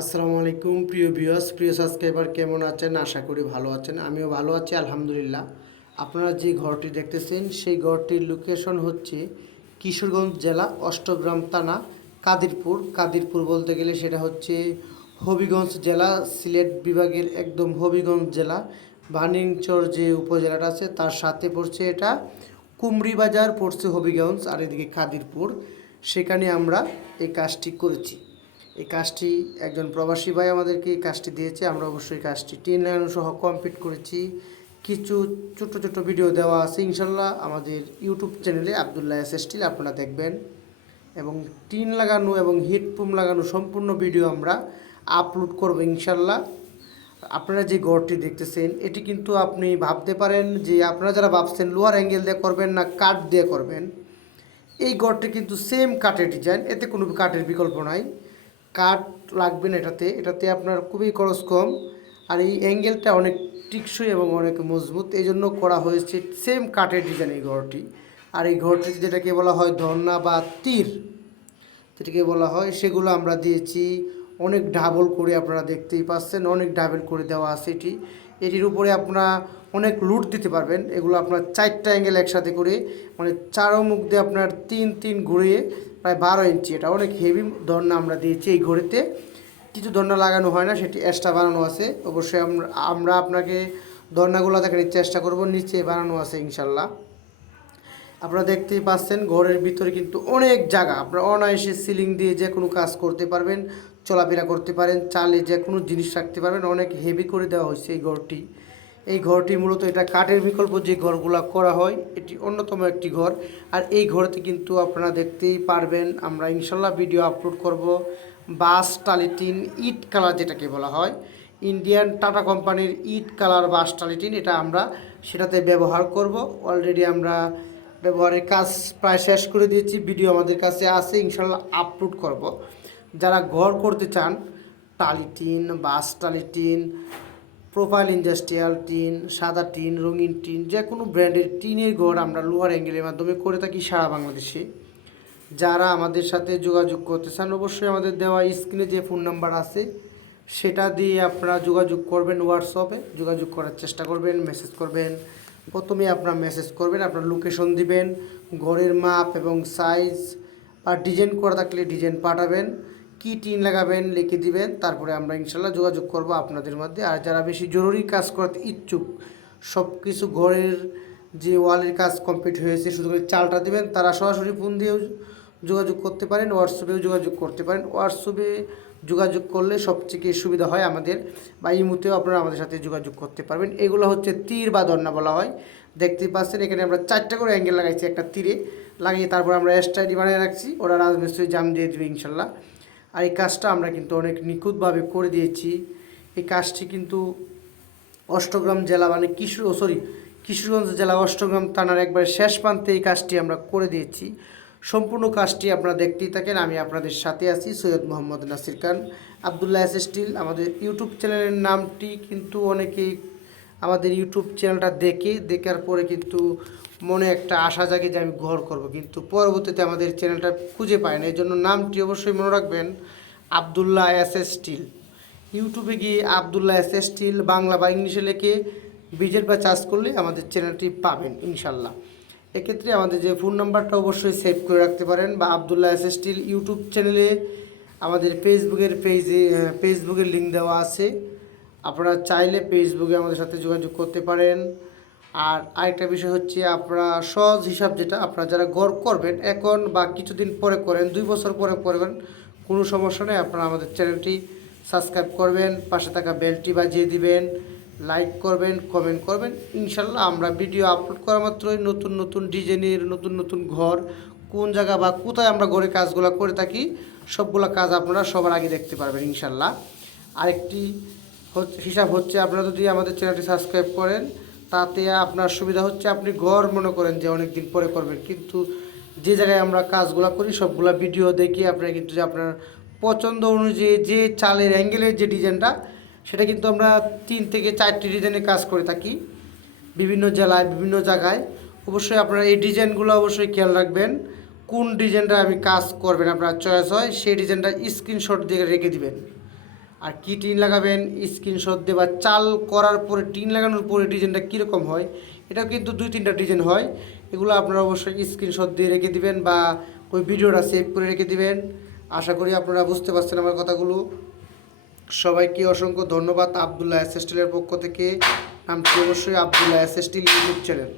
আসসালামু আলাইকুম, প্রিয় ভিউয়ার্স প্রিয় সাবস্ক্রাইবার কেমন আছেন? আশা করি ভালো আছেন, আমিও ভালো আছি, আলহামদুলিল্লাহ। আপনারা যে ঘরটি দেখতেছেন, সেই ঘরটির লোকেশন হচ্ছে কিশোরগঞ্জ জেলা, অষ্টগ্রাম থানা, কাদিরপুর। কাদিরপুর বলতে গেলে সেটা হচ্ছে হবিগঞ্জ জেলা, সিলেট বিভাগের একদম হবিগঞ্জ জেলা, বানিংচর যে উপজেলাটা আছে, তার সাথে পড়ছে এটা কুমড়ি বাজার পড়ছে হবিগঞ্জ, আর এদিকে কাদিরপুর। সেখানে আমরা এই কাজটি করেছি। এই কাজটি একজন প্রবাসী ভাই আমাদেরকে এই কাজটি দিয়েছে। আমরা অবশ্যই কাজটি টেন লাইন সহ কমপ্লিট করেছি। কিছু ছোট ছোট ভিডিও দেওয়া আছে। ইনশাল্লাহ আমাদের ইউটিউব চ্যানেলে আবদুল্লাহ এস স্টিল আপনারা দেখবেন। এবং টিন লাগানো এবং হিটপ্রুম লাগানো সম্পূর্ণ ভিডিও আমরা আপলোড করব ইনশাল্লাহ। আপনারা যে গড়টি দেখতেছেন, এটি কিন্তু আপনি ভাবতে পারেন যে আপনারা যারা ভাবছেন লোয়ার অ্যাঙ্গেল দিয়ে করবেন না কাঠ দিয়ে করবেন, এই গড়টি কিন্তু সেম কাঠের ডিজাইন এতে কোনো কাঠের বিকল্প নাই। কাঠ লাগবে না এটাতে। এটাতে আপনার খুবই খরচ কম। আর এই অ্যাঙ্গেলটা অনেক টিকসই এবং অনেক মজবুত। এই জন্য করা হয়েছে সেম কাঠের ডিজাইন এই ঘরটি। আর এই ঘরটি যেটাকে বলা হয় ধর্না বা তীর, যেটাকে বলা হয়, সেগুলো আমরা দিয়েছি। অনেক ডাবল করে আপনারা দেখতেই পাচ্ছেন, অনেক ডাবল করে দেওয়া আছে এটি। এটির উপরে আপনারা অনেক লুট দিতে পারবেন। এগুলো আপনার চারটা অ্যাঙ্গেল একসাথে করে মানে চারো মুখ দিয়ে আপনার তিন তিন ঘুরিয়ে প্রায় বারো ইঞ্চি। এটা অনেক হেভি ধর্না আমরা দিয়েছি এই ঘড়িতে। কিছু ধর্না লাগানো হয় না, সেটি এক্সট্রা বানানো আছে। অবশ্যই আমরা আমরা আপনাকে ধর্নাগুলো দেখানোর চেষ্টা করব, নিচে বানানো আছে ইনশাল্লাহ। আপনারা দেখতেই পাচ্ছেন, ঘরের ভিতরে কিন্তু অনেক জায়গা। আপনারা অনায়াসে সিলিং দিয়ে যে কোনো কাজ করতে পারবেন, চলাফেরা করতে পারেন, চালে যে কোনো জিনিস রাখতে পারবেন, অনেক হেভি করে দেওয়া হয়েছে এই ঘরটি। এই ঘরটি মূলত এটা কাঠের বিকল্প যে ঘরগুলো করা হয়, এটি অন্যতম একটি ঘর। আর এই ঘরতে কিন্তু আপনারা দেখতেই পারবেন, আমরা ইনশাল্লাহ ভিডিও আপলোড করব। বাস টালিটিন ইট কালার যেটাকে বলা হয়। ইন্ডিয়ান টাটা কোম্পানির ইট কালার বাস টালিটিন এটা আমরা সেটাতে ব্যবহার করব। অলরেডি আমরা ব্যবহারের কাজ প্রায় শেষ করে দিয়েছি, ভিডিও আমাদের কাছে আছে, ইনশাল্লাহ আপলোড করব। যারা ঘর করতে চান টালিটিন বাস, টালি টিন প্রোফাইল ইন্ডাস্ট্রিয়াল টিন, সাদা টিন, রঙিন টিন, যে কোনো ব্র্যান্ডের টিনের ঘর আমরা লোহার অ্যাঙ্গেলের মাধ্যমে করে থাকি সারা বাংলাদেশে। যারা আমাদের সাথে যোগাযোগ করতে চান, অবশ্যই আমাদের দেওয়া স্ক্রিনে যে ফোন নাম্বার আছে, সেটা দিয়ে আপনারা যোগাযোগ করবেন হোয়াটসঅ্যাপে যোগাযোগ করার চেষ্টা করবেন মেসেজ করবেন। প্রথমে আপনারা মেসেজ করবেন, আপনার লোকেশন দিবেন, ঘরের মাপ এবং সাইজ আর ডিজাইন করা থাকলে ডিজাইন পাঠাবেন। কী টিন লাগাবেন, লিখে দিবেন, তারপরে আমরা ইনশাল্লাহ যোগাযোগ করব আপনাদের মধ্যে। আর যারা বেশি জরুরি কাজ করতে ইচ্ছুক সব কিছু ঘরের যে ওয়ালের কাজ কমপ্লিট হয়েছে, শুধু করে চালটা দেবেন, তারা সরাসরি ফোন দিয়েও যোগাযোগ করতে পারেন হোয়াটসঅ্যাপেও যোগাযোগ করতে পারেন। হোয়াটসঅ্যাপে যোগাযোগ করলে সবচেয়ে সুবিধা হয় আমাদের, বা এই মুহূর্তেও আপনারা আমাদের সাথে যোগাযোগ করতে পারবেন। এগুলো হচ্ছে তীর বা দন্না বলা হয়। দেখতে পাচ্ছেন, এখানে আমরা চারটা করে অ্যাঙ্গেল লাগাইছি, একটা তীরে। লাগিয়ে তারপর আমরা এসটাইডি বানিয়ে রাখছি। ওরা রাজমিস্ত্রি জাম দিয়ে দেবে ইনশাল্লাহ। আর এই কাজটা আমরা কিন্তু অনেক নিখুঁতভাবে করে দিয়েছি। এই কাজটি কিন্তু অষ্টগ্রাম জেলা মানে কিশোর, ও সরি, কিশোরগঞ্জ জেলা অষ্টগ্রাম থানার একবার শেষ প্রান্তে এই কাজটি আমরা করে দিয়েছি। সম্পূর্ণ কাজটি আপনারা দেখতেই থাকেন, আমি আপনাদের সাথে আছি সৈয়দ মোহাম্মদ নাসির খান। আবদুল্লাহ এস স্টিল আমাদের ইউটিউব চ্যানেলের নামটি কিন্তু অনেকেই আমাদের ইউটিউব চ্যানেলটা দেখে, দেখার পরে কিন্তু মনে একটা আশা জাগে যে আমি ঘর করব। কিন্তু পরবর্তীতে আমাদের চ্যানেলটা খুঁজে পায় না। এই জন্য নামটি অবশ্যই মনে রাখবেন, আবদুল্লাহ এস এস স্টিল। ইউটিউবে গিয়ে Abdullah S S steel Bangla বা ইংলিশে লেখে বিজেট বা চার্জ করলে আমাদের চ্যানেলটি পাবেন ইনশাল্লাহ। এক্ষেত্রে আমাদের যে ফোন নাম্বারটা অবশ্যই সেভ করে রাখতে পারেন বা Abdullah S S steel YouTube চ্যানেলে আমাদের ফেসবুকের পেজে ফেসবুকের লিঙ্ক দেওয়া আছে। আপনারা চাইলে ফেসবুকে আমাদের সাথে যোগাযোগ করতে পারেন। আর আরেকটা বিষয় হচ্ছে আপনারা সহজ হিসাব যেটা আপনারা যারা গড় করবেন, এখন বা কিছুদিন পরে করেন, দুই বছর পরে করবেন, কোনো সমস্যা নেই। আপনারা আমাদের চ্যানেলটি সাবস্ক্রাইব করবেন, পাশে থাকা বেলটি বাজিয়ে দিবেন, লাইক করবেন, কমেন্ট করবেন। ইনশাল্লাহ আমরা ভিডিও আপলোড করা মাত্রই নতুন নতুন ডিজাইনের নতুন নতুন ঘর, কোন জায়গা বা কোথায় আমরা ঘরে কাজগুলো করে থাকি, সবগুলো কাজ আপনারা সবার আগে দেখতে পারবেন ইনশাল্লাহ আরেকটি হিসাব হচ্ছে, আপনারা যদি আমাদের চ্যানেলটি সাবস্ক্রাইব করেন, তাতে আপনার সুবিধা হচ্ছে, আপনি ঘর মনে করেন যে অনেক দিন পরে করবেন। কিন্তু যে জায়গায় আমরা কাজগুলো করি, সবগুলা ভিডিও দেখে আপনারা কিন্তু যে আপনার পছন্দ অনুযায়ী যে চালের অ্যাঙ্গেলের যে ডিজাইনটা সেটা কিন্তু আমরা তিন থেকে চারটি ডিজাইনে কাজ করে থাকি। বিভিন্ন জেলায়, বিভিন্ন জায়গায়। অবশ্যই আপনারা এই ডিজাইনগুলো অবশ্যই খেয়াল রাখবেন। কোন ডিজাইনটা আমি কাজ করবেন, আপনার চয়েস হয়, সেই ডিজাইনটা স্ক্রিনশট দিয়ে রেখে দিবেন। আর কি টিন লাগাবেন? স্ক্রিনশট দিয়ে বা চাল করার পরে টিন লাগানোর পরে ডিজাইনটা কীরকম হয়? এটাও কিন্তু দুই তিনটা ডিজাইন হয়। এগুলো আপনারা অবশ্যই স্ক্রিনশট দিয়ে রেখে দিবেন বা ওই ভিডিওটা সেভ করে রেখে দিবেন। আশা করি আপনারা বুঝতে পারছেন আমার কথাগুলো। সবাইকে অসংখ্য ধন্যবাদ আবদুল্লাহ এস স্টিলের পক্ষ থেকে। নামটি অবশ্যই Abdullah S steel YouTube channel.